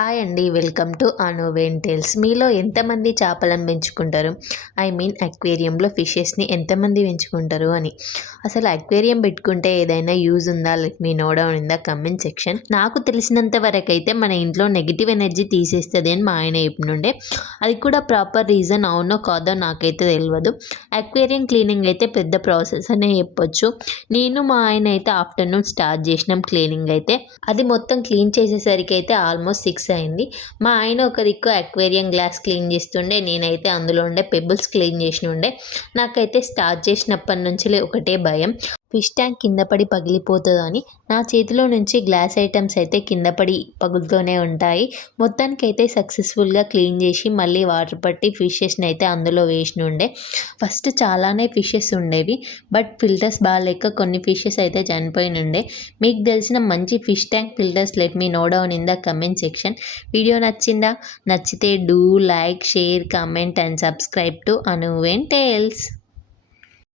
Hi అండి. Welcome to Anuven tales. మీలో ఎంతమంది చేపలను పెంచుకుంటారు? ఐ మీన్ అక్వేరియంలో ఫిషెస్‌ని ఎంతమంది పెంచుకుంటారు అని. అసలు అక్వేరియం పెట్టుకుంటే ఏదైనా యూజ్ ఉందా? Let me know down in the comment section. నాకు తెలిసినంత వరకైతే మన ఇంట్లో నెగెటివ్ ఎనర్జీ తీసేస్తది అని మా ఆయన చెప్పినుండే. అది కూడా ప్రాపర్ రీజన్ అవునో కాదో నాకైతే తెలవదు. అక్వేరియం క్లీనింగ్ అయితే పెద్ద ప్రాసెస్ అనే చెప్పొచ్చు. నేను మా ఆయన అయితే ఆఫ్టర్‌నూన్ స్టార్ట్ చేసినాం క్లీనింగ్ అయితే. అది మొత్తం క్లీన్ చేసేసరికి అయితే ఆల్మోస్ట్ 6 అయింది. మా ఆయన ఒక దిక్కు అక్వేరియం గ్లాస్ క్లీన్ చేస్తుండే, నేనైతే అందులో ఉండే పెబుల్స్ క్లీన్ చేసినుండే. నాకైతే స్టార్ట్ చేసినప్పటి నుంచి ఒకటే భయం, ఫిష్ ట్యాంక్ కింద పడి పగిలిపోతుందని. నా చేతిలో నుంచి గ్లాస్ ఐటమ్స్ అయితే కింద పడి పగులుతూనే ఉంటాయి. మొత్తానికైతే సక్సెస్ఫుల్గా క్లీన్ చేసి మళ్ళీ వాటర్ పట్టి ఫిషెస్ని అయితే అందులో వేసినుండే. ఫస్ట్ చాలానే ఫిషెస్ ఉండేవి, బట్ ఫిల్టర్స్ బాగాలేక కొన్ని ఫిషెస్ అయితే చనిపోయినుండే. మీకు తెలిసిన మంచి fish tank filters let me know down in the comment section. Video నచ్చిందా? నచ్చితే do like, share, comment and subscribe to Anuven tiles.